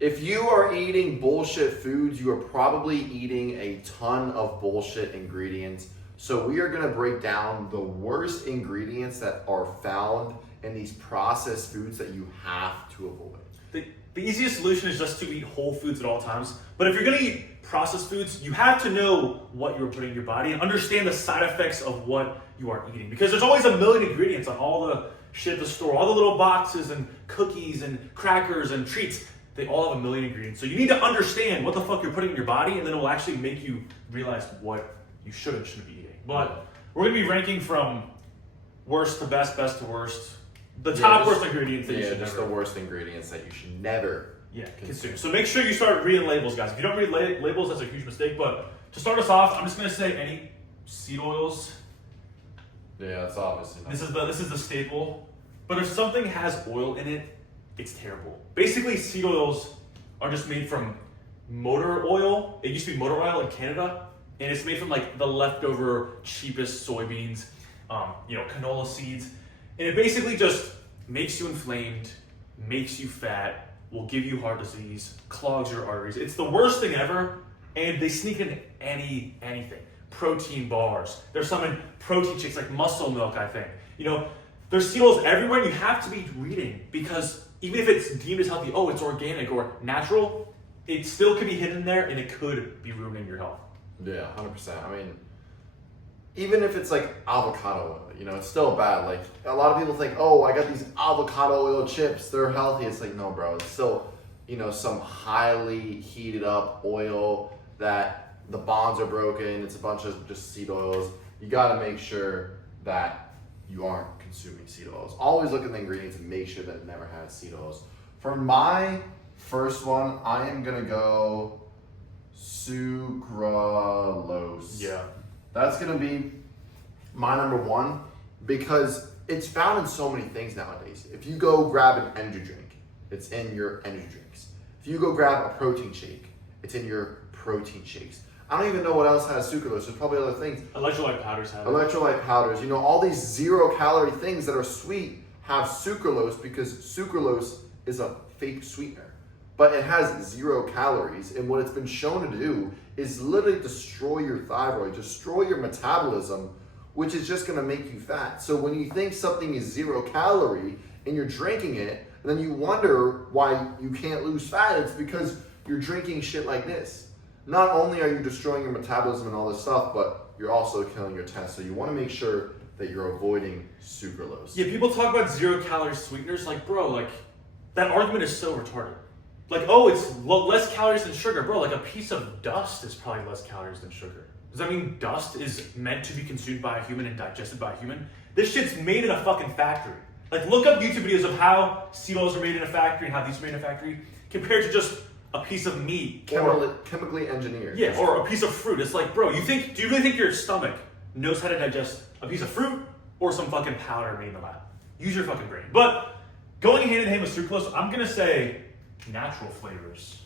If you are eating bullshit foods, you are probably eating a ton of bullshit ingredients. So we are gonna break down the worst ingredients that are found in these processed foods that you have to avoid. The easiest solution is just to eat whole foods at all times. But if you're gonna eat processed foods, you have to know what you're putting in your body and understand the side effects of what you are eating. Because there's always a million ingredients on all the shit at the store, all the little boxes and cookies and crackers and treats. They all have a million ingredients. So you need to understand what the fuck you're putting in your body, and then it will actually make you realize what you should and shouldn't be eating. But we're gonna be ranking from worst to best, best to worst. The top worst ingredients that you should just never. the worst ingredients that you should never consume. So make sure you start reading labels, guys. If you don't read labels, that's a huge mistake. But to start us off, I'm just gonna say any seed oils. Yeah, it's obviously not. This is the staple. But if something has oil in it, it's terrible. Basically, seed oils are just made from motor oil. It used to be motor oil in Canada, and it's made from like the leftover cheapest soybeans, canola seeds. And it basically just makes you inflamed, makes you fat, will give you heart disease, clogs your arteries. It's the worst thing ever, and they sneak in anything. Protein bars. There's some in protein shakes like muscle milk, I think. There's seed oils everywhere, and you have to be reading because even if it's deemed as healthy, it's organic or natural, it still could be hidden there, and it could be ruining your health. Yeah, 100%. I mean, even if it's like avocado oil, it's still bad. Like a lot of people think, I got these avocado oil chips, they're healthy. It's like, no, bro, it's still, some highly heated up oil that the bonds are broken. It's a bunch of just seed oils. You got to make sure that you aren't consuming seed oils. Always look at the ingredients and make sure that it never has seed oils. For my first one, I am gonna go sucralose. Yeah. That's gonna be my number one because it's found in so many things nowadays. If you go grab an energy drink, it's in your energy drinks. If you go grab a protein shake, it's in your protein shakes. I don't even know what else has sucralose. There's probably other things. Electrolyte powders have it. Electrolyte powders. All these 0-calorie things that are sweet have sucralose because sucralose is a fake sweetener. But it has 0 calories, and what it's been shown to do is literally destroy your thyroid, destroy your metabolism, which is just gonna make you fat. So when you think something is 0 calorie and you're drinking it, and then you wonder why you can't lose fat, it's because you're drinking shit like this. Not only are you destroying your metabolism and all this stuff, but you're also killing your tests. So you wanna make sure that you're avoiding sucralose. Yeah, people talk about 0-calorie sweeteners, that argument is so retarded. It's less calories than sugar. Bro, a piece of dust is probably less calories than sugar. Does that mean dust is meant to be consumed by a human and digested by a human? This shit's made in a fucking factory. Look up YouTube videos of how seed oils are made in a factory and how these are made in a factory compared to just a piece of meat. Chemically engineered. Yeah, or a piece of fruit. It's like, bro, do you really think your stomach knows how to digest a piece of fruit or some fucking powder made in the lab? Use your fucking brain. But going hand in hand with sucralose, I'm gonna say natural flavors.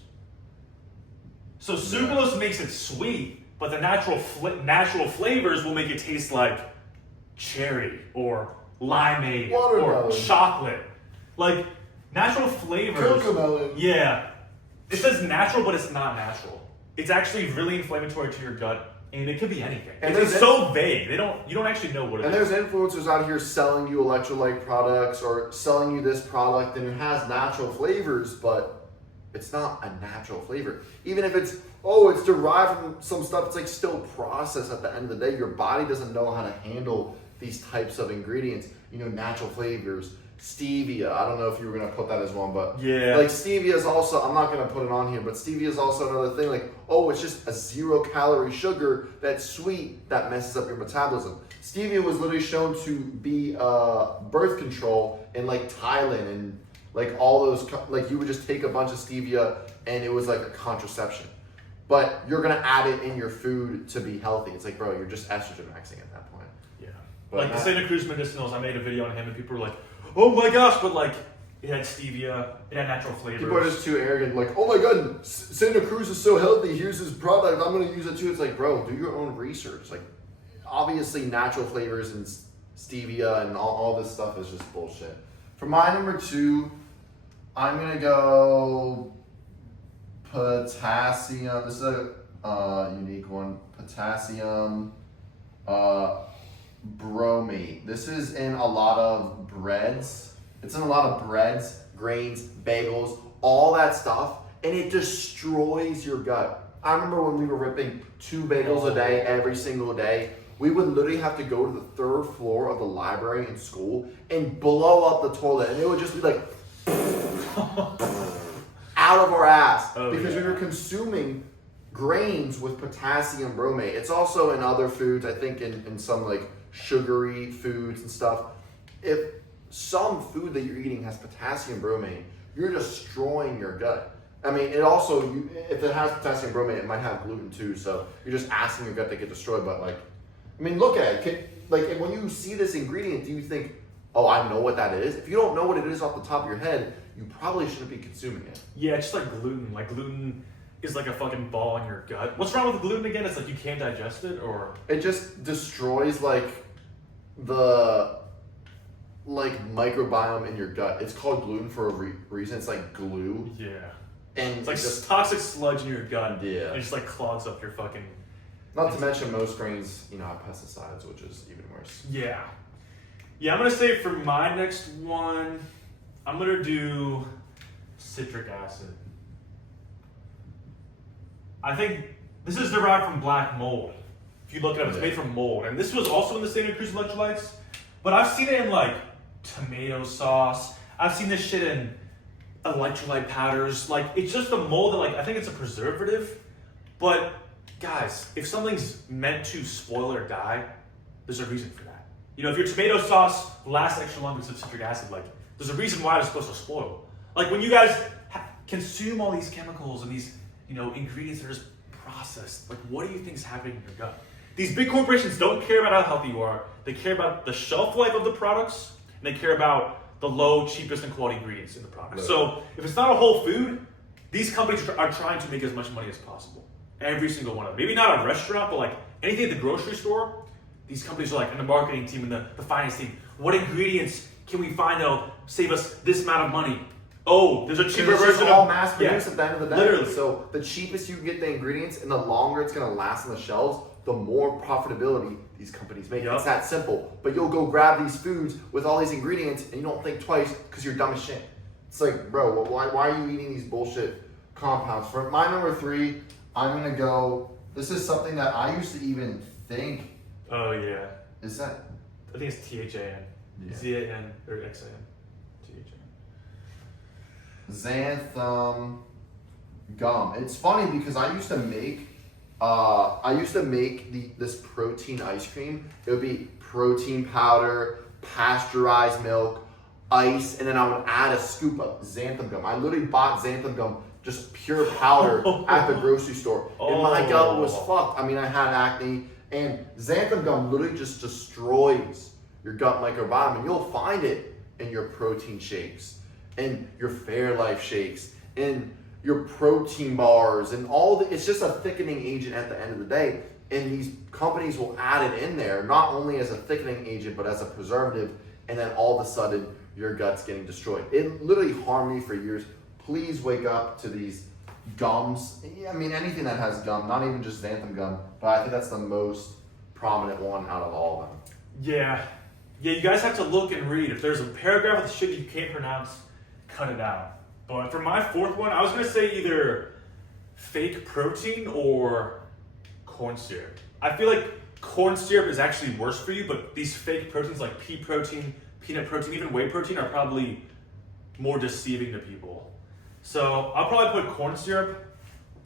So sucralose makes it sweet, but the natural flavors will make it taste like cherry or limeade or chocolate. Natural flavors. Cocomelon. Yeah. It says natural, but it's not natural. It's actually really inflammatory to your gut, and it could be anything. And it's so vague. You don't actually know what it is. And there's influencers out here selling you electrolyte products or selling you this product, and it has natural flavors, but it's not a natural flavor. Even if it's derived from some stuff, it's still processed at the end of the day. Your body doesn't know how to handle these types of ingredients. Natural flavors. Stevia, I don't know if you were going to put that as one, but yeah. Stevia is also, I'm not going to put it on here, but stevia is also another thing. It's just a 0-calorie sugar that's sweet that messes up your metabolism. Stevia was literally shown to be birth control in Thailand and all those, you would just take a bunch of stevia and it was a contraception. But you're going to add it in your food to be healthy. It's bro, you're just estrogen maxing at that point. Yeah. But the Santa Cruz medicinals, I made a video on him and people were like, oh my gosh, but it had stevia, it had natural flavors. People are just too arrogant, oh my god, Santa Cruz is so healthy, here's his product, I'm gonna use it too. It's bro, do your own research. Obviously natural flavors and stevia and all this stuff is just bullshit. For my number 2, I'm gonna go Potassium. This is a unique one. Potassium bromate. This is in a lot of breads. It's in a lot of breads, grains, bagels, all that stuff, and it destroys your gut. I remember when we were ripping 2 bagels a day every single day. We would literally have to go to the 3rd floor of the library in school and blow up the toilet, and it would just be like out of our ass because we were consuming grains with potassium bromate. It's also in other foods, I think in some like sugary foods and stuff. If some food that you're eating has potassium bromate, you're destroying your gut. I mean, it also, if it has potassium bromate, it might have gluten too, so you're just asking your gut to get destroyed. But like, I mean, look at it. Like, when you see this ingredient, do you think, oh, I know what that is? If you don't know what it is off the top of your head, you probably shouldn't be consuming it. Yeah, it's just like gluten. Like gluten is like a fucking ball in your gut. What's wrong with gluten again? It's like you can't digest it, or it just destroys like the microbiome in your gut. It's called gluten for a reason. It's like glue. Yeah. And it's like toxic sludge in your gut. Yeah. And it just like clogs up your fucking. Not to mention most grains, have pesticides, which is even worse. Yeah. Yeah, I'm gonna say for my next one, I'm gonna do citric acid. I think this is derived from black mold. If you look it up, it's made from mold. And this was also in the same increased electrolytes, but I've seen it in like tomato sauce. I've seen this shit in electrolyte powders. Like, it's just a mold that, like, I think it's a preservative. But guys, if something's meant to spoil or die, there's a reason for that. If your tomato sauce lasts extra long because of citric acid, like, there's a reason why it's supposed to spoil. Like, when you guys consume all these chemicals and these, ingredients that are just processed, like, what do you think is happening in your gut? These big corporations don't care about how healthy you are. They care about the shelf life of the products, and they care about the low, cheapest, and quality ingredients in the product. Right. So if it's not a whole food, these companies are trying to make as much money as possible. Every single one of them. Maybe not a restaurant, but like anything at the grocery store, these companies are like, in the marketing team and the finance team, what ingredients can we find that'll save us this amount of money? Oh, there's a cheaper version. It's all mass produced at the end of the day. Literally. So the cheapest you can get the ingredients and the longer it's going to last on the shelves, the more profitability these companies make. Yep. It's that simple. But you'll go grab these foods with all these ingredients and you don't think twice because you're dumb as shit. It's like, bro, why are you eating these bullshit compounds? For my number 3, I'm going to go, this is something that I used to even think. Oh, yeah. Is that? I think it's THAN. Yeah. ZAN or XAN. Xanthan gum. It's funny because I used to make this protein ice cream. It would be protein powder, pasteurized milk, ice, and then I would add a scoop of xanthan gum. I literally bought xanthan gum, just pure powder at the grocery store. And my gut was fucked. I mean, I had acne, and xanthan gum literally just destroys your gut microbiome, and you'll find it in your protein shakes, and your Fairlife shakes, and your protein bars, and it's just a thickening agent at the end of the day. And these companies will add it in there, not only as a thickening agent, but as a preservative. And then all of a sudden, your gut's getting destroyed. It literally harmed me for years. Please wake up to these gums. I mean, anything that has gum, not even just xanthan gum, but I think that's the most prominent one out of all of them. Yeah. Yeah, you guys have to look and read. If there's a paragraph with shit you can't pronounce, cut it out. But for my 4th one, I was going to say either fake protein or corn syrup. I feel like corn syrup is actually worse for you, but these fake proteins like pea protein, peanut protein, even whey protein are probably more deceiving to people. So I'll probably put corn syrup,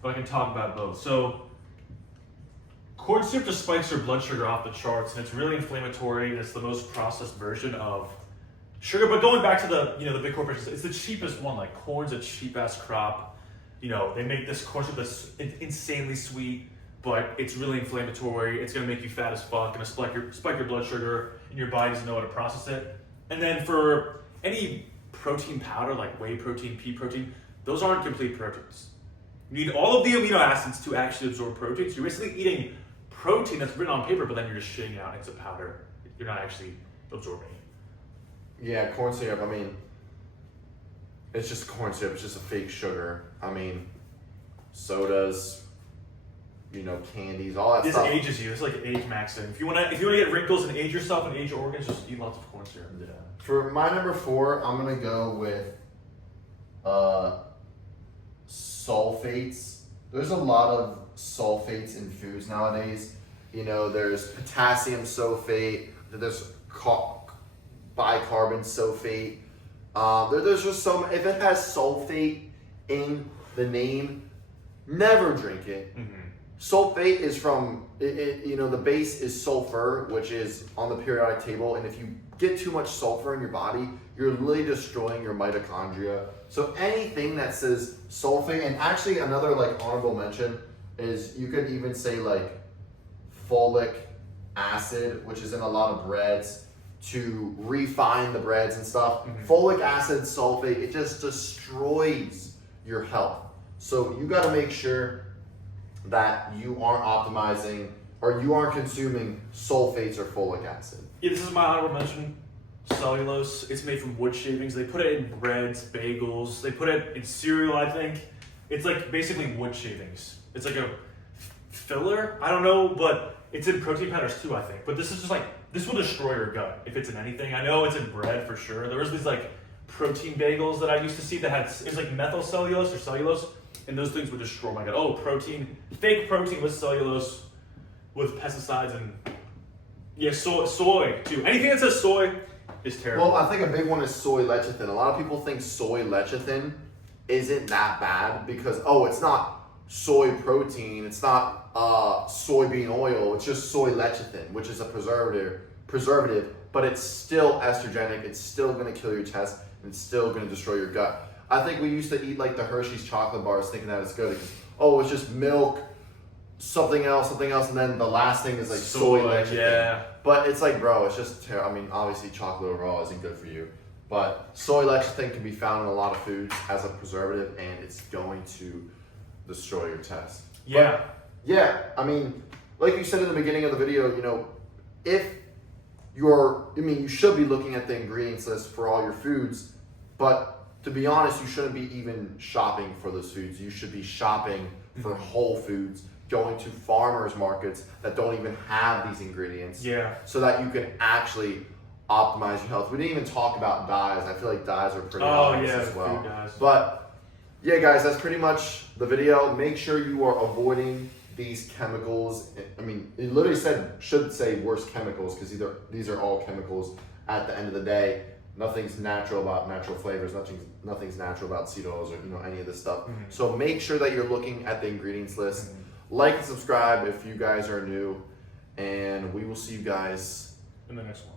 but I can talk about both. So corn syrup just spikes your blood sugar off the charts, and it's really inflammatory, and it's the most processed version of sugar. But going back to the big corporations, it's the cheapest one. Like, corn's a cheap ass crop. They make this corn syrup that's insanely sweet, but it's really inflammatory. It's gonna make you fat as fuck, gonna spike your blood sugar, and your body doesn't know how to process it. And then for any protein powder like whey protein, pea protein, those aren't complete proteins. You need all of the amino acids to actually absorb protein. So you're basically eating protein that's written on paper, but then you're just shitting it out into powder. You're not actually absorbing it. Yeah, corn syrup, it's just corn syrup. It's just a fake sugar. sodas, candies, all that This stuff. ages you. It's like age maxing. If you wanna get wrinkles and age yourself and age your organs, just eat lots of corn syrup. Yeah. For my number 4, I'm gonna go with sulfates. There's a lot of sulfates in foods nowadays. There's potassium sulfate, there's bicarbon sulfate. There's just some, if it has sulfate in the name, never drink it. Mm-hmm. Sulfate is from, the base is sulfur, which is on the periodic table. And if you get too much sulfur in your body, you're literally destroying your mitochondria. So anything that says sulfate, and actually another honorable mention is you could even say folic acid, which is in a lot of breads to refine the breads and stuff. Mm-hmm. Folic acid, sulfate, it just destroys your health. So you got to make sure that you aren't optimizing or you aren't consuming sulfates or folic acid. Yeah, this is my honorable mention. Cellulose. It's made from wood shavings. They put it in breads, bagels. They put it in cereal, I think. It's basically wood shavings. It's like a filler. I don't know, but it's in protein powders too, I think. But this is just this will destroy your gut if it's in anything. I know it's in bread for sure. There was these protein bagels that I used to see that had, it was methyl cellulose or cellulose, and those things would destroy my gut. Oh, protein, fake protein with cellulose, with pesticides and soy too. Anything that says soy is terrible. Well, I think a big one is soy lecithin. A lot of people think soy lecithin isn't that bad because, it's not soy protein, it's not soybean oil, it's just soy lecithin, which is a preservative, but it's still estrogenic, it's still going to kill your chest, and it's still going to destroy your gut. I think we used to eat the Hershey's chocolate bars thinking that it's good because, it's just milk, something else, and then the last thing is soy lecithin. Yeah. But it's bro, it's just terrible. I mean, obviously chocolate overall isn't good for you, but soy lecithin can be found in a lot of foods as a preservative, and it's going to destroy your test. Yeah. But, yeah, I mean, like you said in the beginning of the video, if you should be looking at the ingredients list for all your foods, but to be honest, you shouldn't be even shopping for those foods. You should be shopping for whole foods, going to farmers markets that don't even have these ingredients. Yeah. So that you can actually optimize your health. We didn't even talk about dyes. I feel like dyes are pretty obvious as well. Food dyes. But yeah, guys, that's pretty much the video. Make sure you are avoiding these chemicals. I mean, it literally should say worst chemicals because these are all chemicals. At the end of the day, nothing's natural about natural flavors. Nothing's natural about seed oils or any of this stuff. Mm-hmm. So make sure that you're looking at the ingredients list. Like and subscribe if you guys are new, and we will see you guys in the next one.